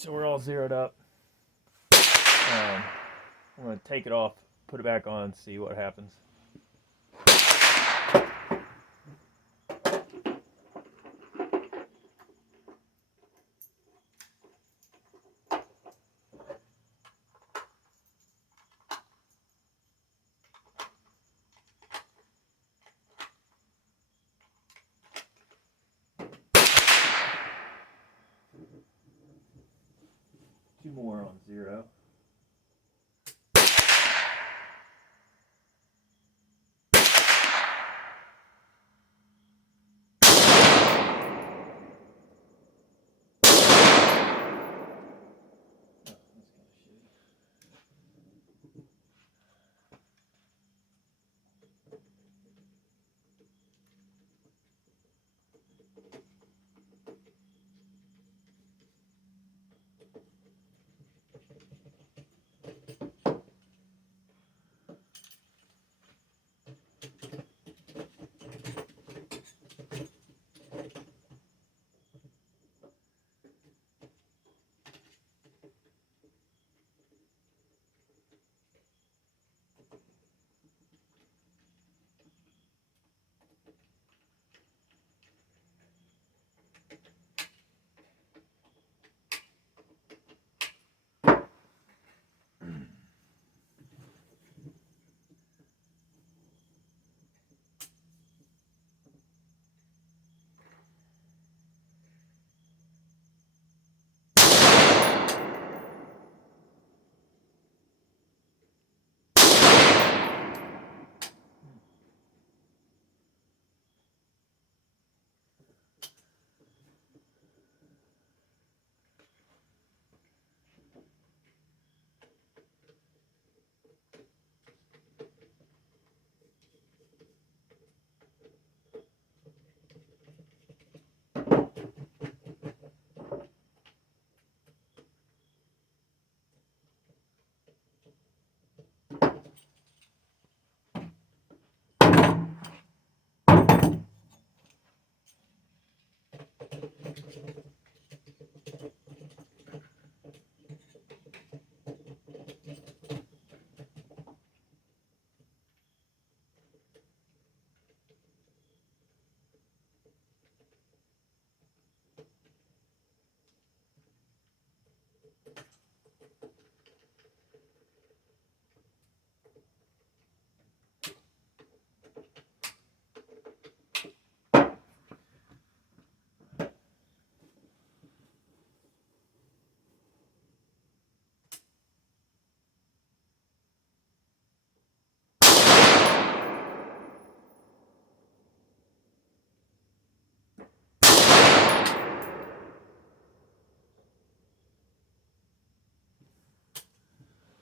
So we're all zeroed up. I'm going to take it off, put it back on, see what happens. Two more on 0.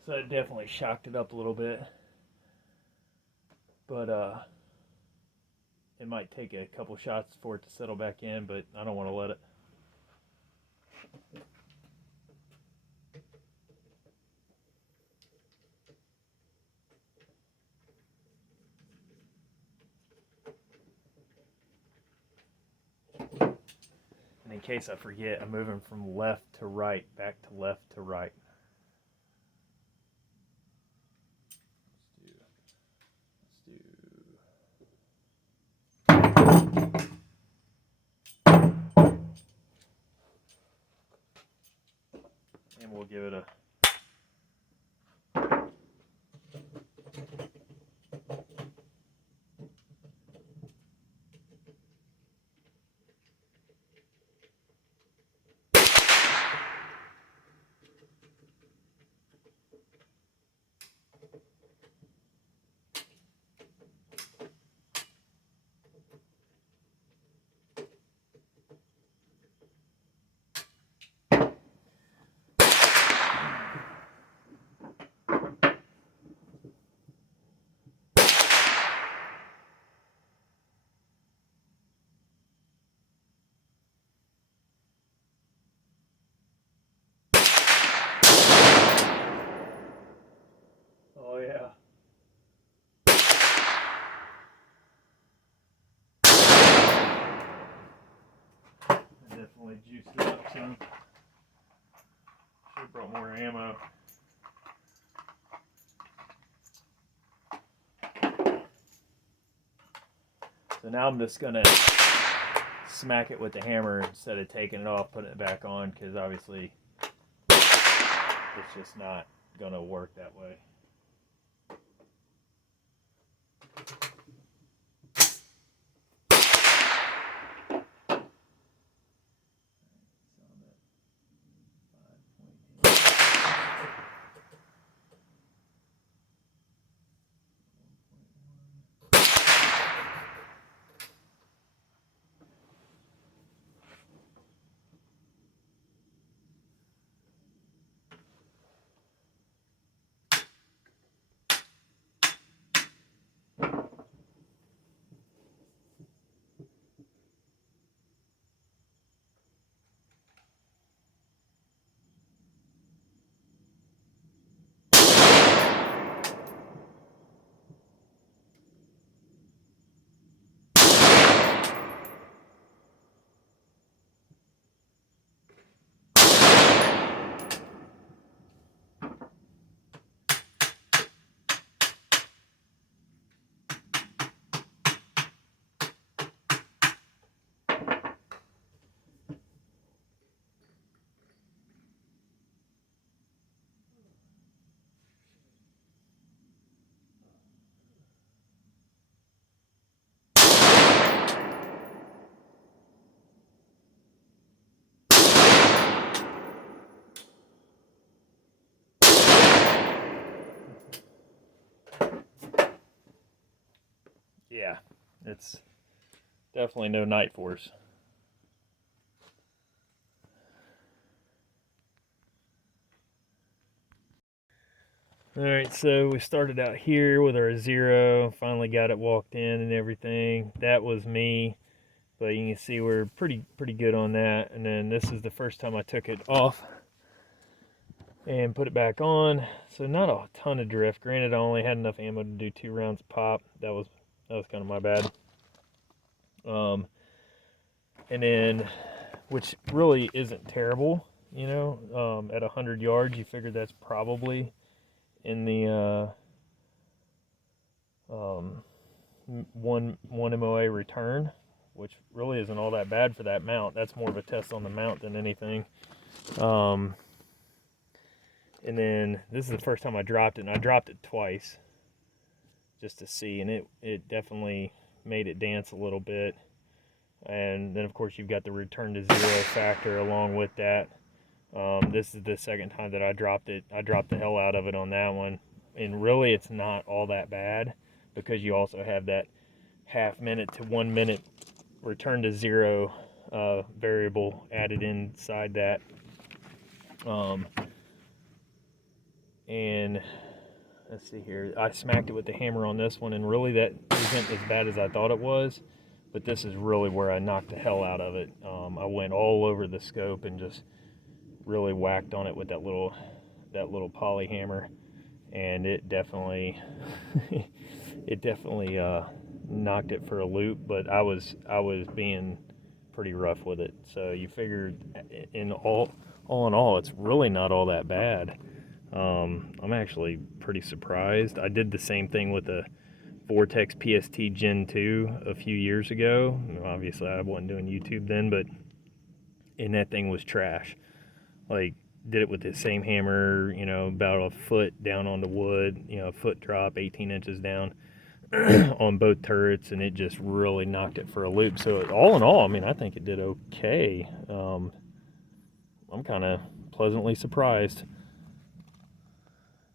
So it definitely shocked it up a little bit. But it might take a couple shots for it to settle back in, but I don't want to let it. And in case I forget, I'm moving from left to right, back to left to right. And we'll give it a oh yeah. I definitely juiced it up some. brought more ammo. So now I'm just gonna smack it with the hammer instead of taking it off, putting it back on, because obviously it's just not gonna work that way. Yeah, it's definitely no Night Force. Alright, so we started out here with our 0, finally got it walked in and everything. That was me, but you can see we're pretty good on that. And then this is the first time I took it off and put it back on. So not a ton of drift. Granted, I only had enough ammo to do 2 rounds pop. That was kind of my bad. And then, which really isn't terrible, you know. At 100 yards, you figure that's probably in the one MOA return, which really isn't all that bad for that mount. That's more of a test on the mount than anything. And then this is the first time I dropped it, and I dropped it twice just to see, and it definitely made it dance a little bit. And then of course you've got the return to 0 factor along with that. This is the second time that I dropped it. I dropped the hell out of it on that one, and really it's not all that bad, because you also have that half minute to 1 minute return to 0 variable added inside that. And let's see here, I smacked it with the hammer on this one, and really that isn't as bad as I thought it was, but this is really where I knocked the hell out of it. I went all over the scope and just really whacked on it with that little poly hammer, and it definitely knocked it for a loop. But I was being pretty rough with it, so you figured in all in all it's really not all that bad. I'm actually pretty surprised. I did the same thing with the Vortex PST Gen 2 a few years ago. Obviously I wasn't doing YouTube then, and that thing was trash. Like, did it with the same hammer, you know, about a foot down on the wood, you know, a foot drop, 18 inches down on both turrets, and it just really knocked it for a loop. So all in all, I mean, I think it did okay. I'm kind of pleasantly surprised.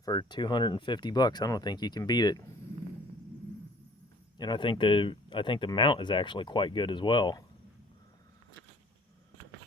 For $250, I don't think you can beat it. And I think the mount is actually quite good as well.